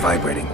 vibrating.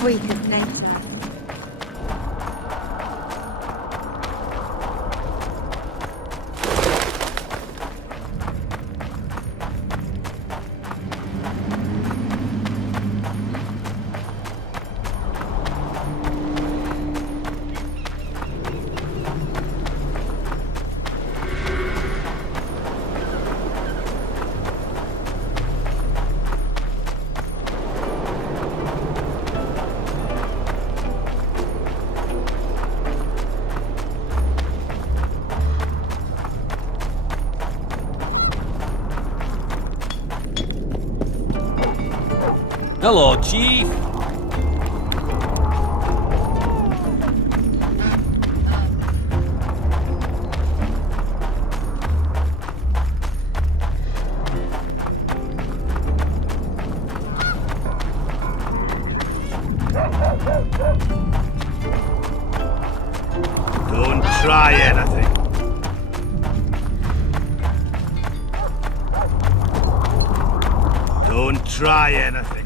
freak of nature. Hello, Chief. Don't try anything. Don't try anything.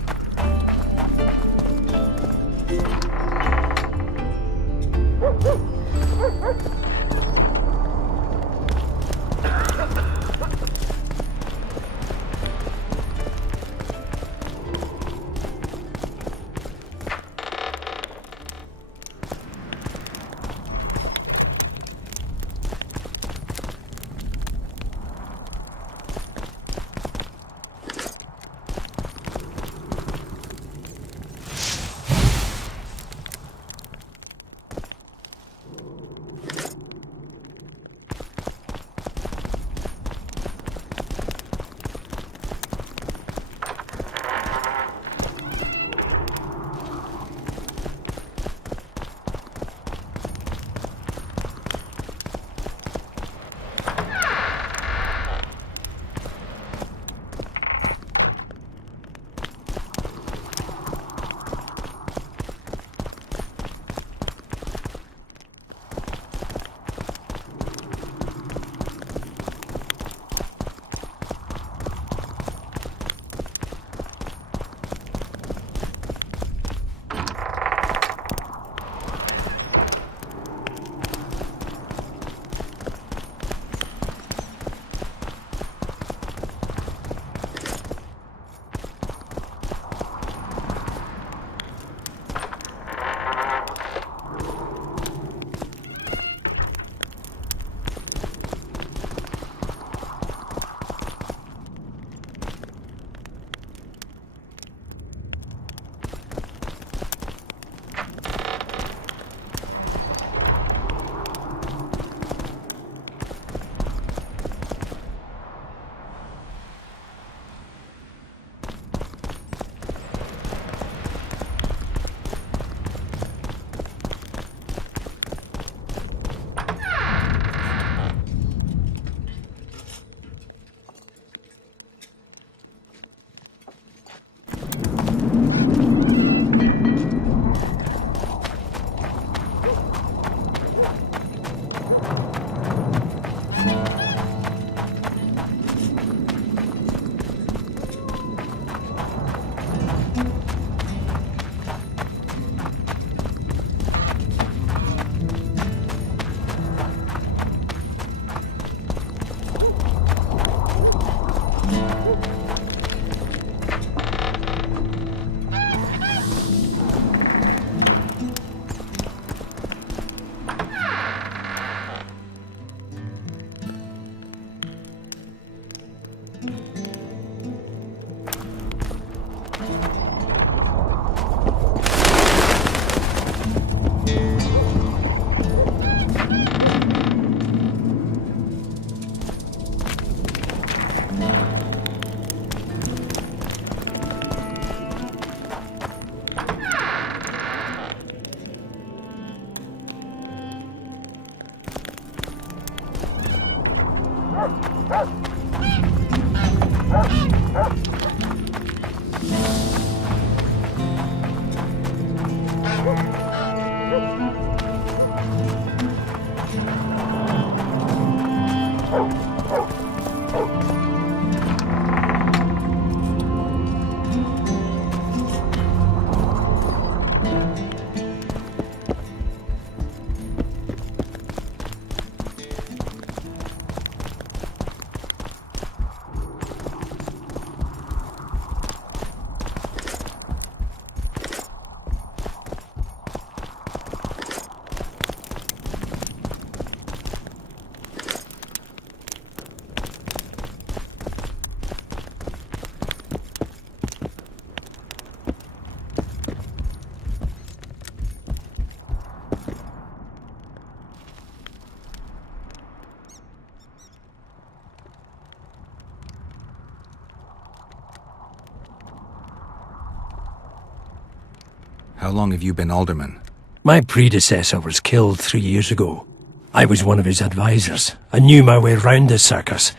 How long have you been alderman? My predecessor was killed 3 years ago. I was one of his advisors. I knew my way round the circus.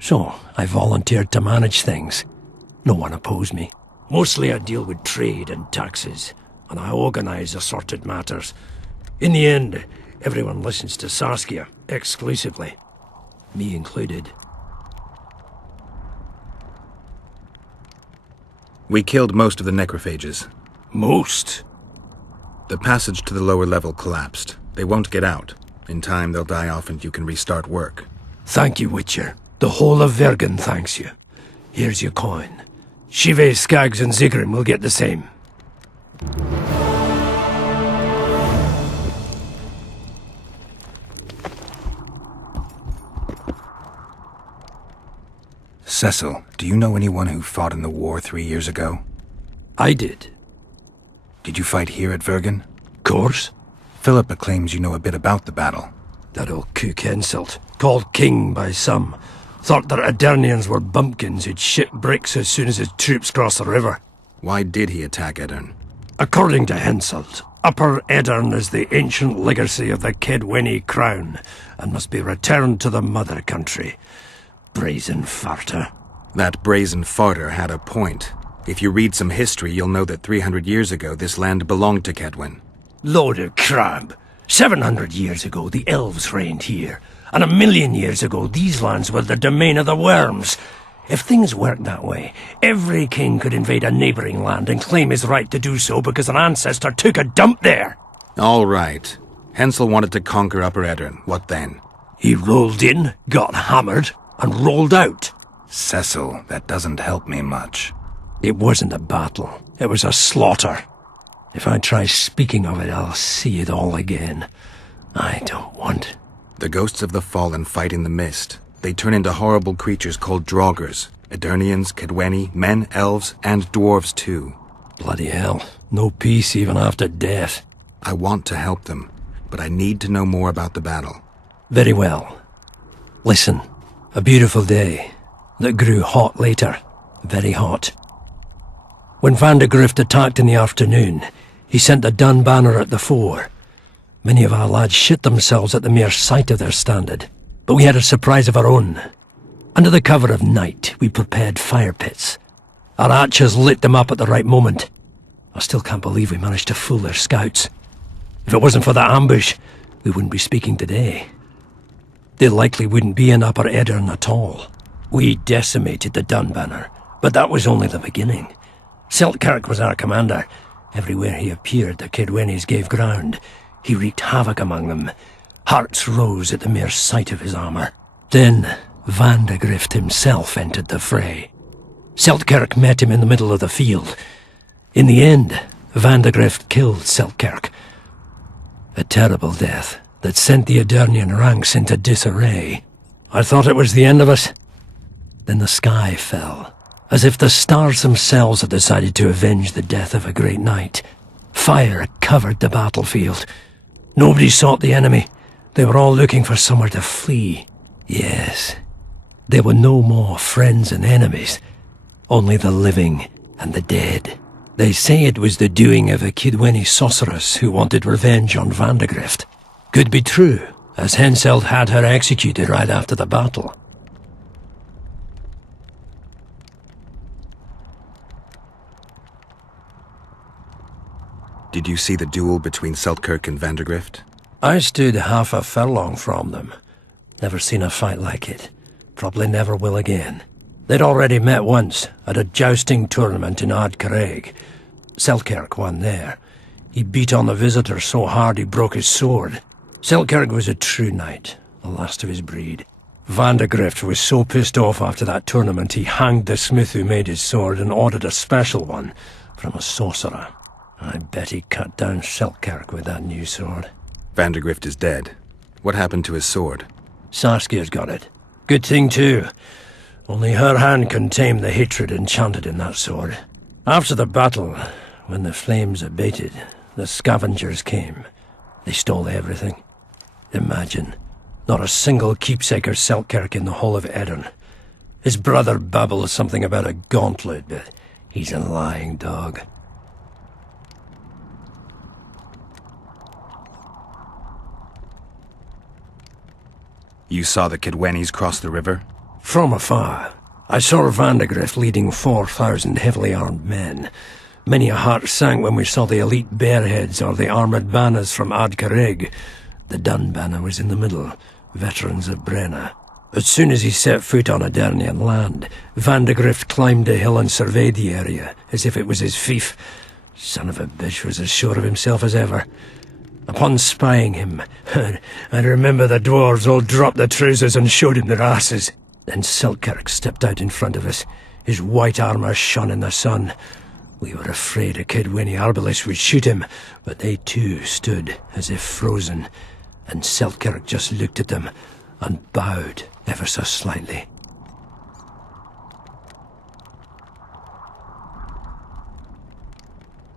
So, I volunteered to manage things. No one opposed me. Mostly I deal with trade and taxes, and I organise assorted matters. In the end, everyone listens to Saskia, exclusively. Me included. We killed most of the necrophages. Most? The passage to the lower level collapsed. They won't get out. In time, they'll die off and you can restart work. Thank you, Witcher. The whole of Vergen thanks you. Here's your coin. Shive, Skaggs, and Zigrim will get the same. Cecil, do you know anyone who fought in the war 3 years ago? I did. Did you fight here at Vergen? Course. Philippa claims you know a bit about the battle. That old kook insult, called king by some, thought that Adernians were bumpkins who'd ship bricks as soon as his troops crossed the river. Why did he attack Edirn? According to Henselt, Upper Edirn is the ancient legacy of the Kedweni crown and must be returned to the mother country. Brazen farter. That brazen farter had a point. If you read some history, you'll know that 300 years ago this land belonged to Kedwen. Load of crab. 700 years ago the elves reigned here, and 1,000,000 years ago these lands were the domain of the worms. If things worked that way, every king could invade a neighbouring land and claim his right to do so because an ancestor took a dump there. All right. Hensel wanted to conquer Upper Edirn. What then? He rolled in, got hammered, and rolled out. Cecil, that doesn't help me much. It wasn't a battle. It was a slaughter. If I try speaking of it, I'll see it all again. I don't want... The ghosts of the fallen fight in the mist. They turn into horrible creatures called Draugrs. Edirnians, Kedweni, men, elves, and dwarves too. Bloody hell. No peace even after death. I want to help them, but I need to know more about the battle. Very well. Listen. A beautiful day that grew hot later. Very hot. When Van de Grift attacked in the afternoon, he sent a dun banner at the fore. Many of our lads shit themselves at the mere sight of their standard, but we had a surprise of our own. Under the cover of night, we prepared fire pits. Our archers lit them up at the right moment. I still can't believe we managed to fool their scouts. If it wasn't for that ambush, we wouldn't be speaking today. They likely wouldn't be in Upper Edirn at all. We decimated the dun banner, but that was only the beginning. Seltkirk was our commander. Everywhere he appeared, the Kedwenis gave ground. He wreaked havoc among them. Hearts rose at the mere sight of his armour. Then, Van de Grift himself entered the fray. Seltkirk met him in the middle of the field. In the end, Van de Grift killed Seltkirk. A terrible death that sent the Adernian ranks into disarray. I thought it was the end of us. Then the sky fell, as if the stars themselves had decided to avenge the death of a great knight. Fire covered the battlefield. Nobody sought the enemy. They were all looking for somewhere to flee. Yes, there were no more friends and enemies, only the living and the dead. They say it was the doing of a Kedweni sorceress who wanted revenge on Van de Grift. Could be true, as Henselt had her executed right after the battle. Did you see the duel between Seltkirk and Van de Grift? I stood half a furlong from them. Never seen a fight like it. Probably never will again. They'd already met once, at a jousting tournament in Ard Craig. Seltkirk won there. He beat on the visitor so hard he broke his sword. Seltkirk was a true knight, the last of his breed. Van de Grift was so pissed off after that tournament he hanged the smith who made his sword and ordered a special one from a sorcerer. I bet he cut down Seltkirk with that new sword. Van de Grift is dead. What happened to his sword? Saskia's got it. Good thing too. Only her hand can tame the hatred enchanted in that sword. After the battle, when the flames abated, the scavengers came. They stole everything. Imagine, not a single keepsake of Seltkirk in the whole of Edirn. His brother babbles something about a gauntlet, but he's a lying dog. You saw the Kidwennies cross the river? From afar, I saw Vandegrift leading 4,000 heavily armed men. Many a heart sank when we saw the elite bearheads or the armoured banners from Ardcarrig. The Dun banner was in the middle, veterans of Brenna. As soon as he set foot on Adernian land, Vandegrift climbed a hill and surveyed the area, as if it was his fief. Son of a bitch was as sure of himself as ever. Upon spying him, I remember the dwarves all dropped their trousers and showed him their asses. Then Selkirk stepped out in front of us. His white armour shone in the sun. We were afraid a Kidwenny arbalist would shoot him, but they too stood as if frozen, and Selkirk just looked at them and bowed ever so slightly.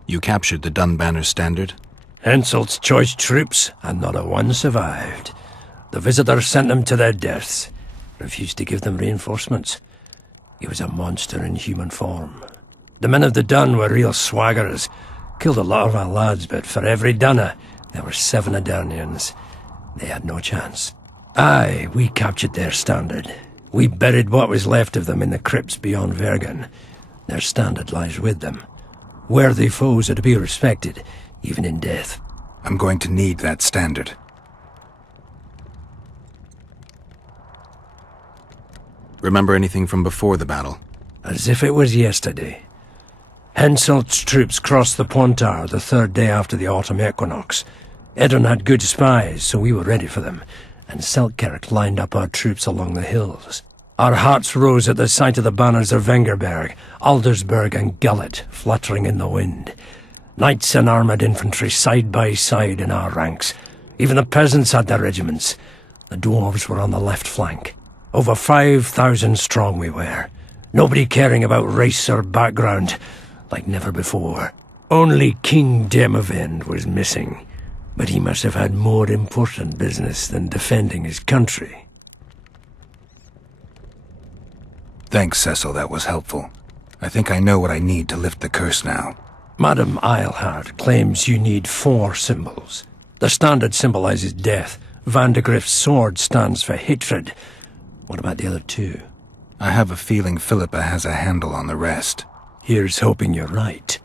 You captured the Dun banner standard? Henselt's choice troops, and not a one survived. The visitors sent them to their deaths, refused to give them reinforcements. He was a monster in human form. The men of the Dun were real swaggerers, killed a lot of our lads, but for every Dunner, there were 7 Adernians. They had no chance. Aye, we captured their standard. We buried what was left of them in the crypts beyond Vergen. Their standard lies with them. Worthy foes are to be respected, even in death. I'm going to need that standard. Remember anything from before the battle? As if it was yesterday. Henselt's troops crossed the Pointar the 3rd day after the autumn equinox. Edern had good spies, so we were ready for them, and Selkirk lined up our troops along the hills. Our hearts rose at the sight of the banners of Vengerberg, Aldersberg and Gullet fluttering in the wind. Knights and armoured infantry side by side in our ranks. Even the peasants had their regiments. The dwarves were on the left flank. Over 5,000 strong we were. Nobody caring about race or background, like never before. Only King Demavend was missing, but he must have had more important business than defending his country. Thanks, Cecil, that was helpful. I think I know what I need to lift the curse now. Madame Eilhard claims you need 4 symbols. The standard symbolizes death. Vandegrift's sword stands for hatred. What about the other 2? I have a feeling Philippa has a handle on the rest. Here's hoping you're right.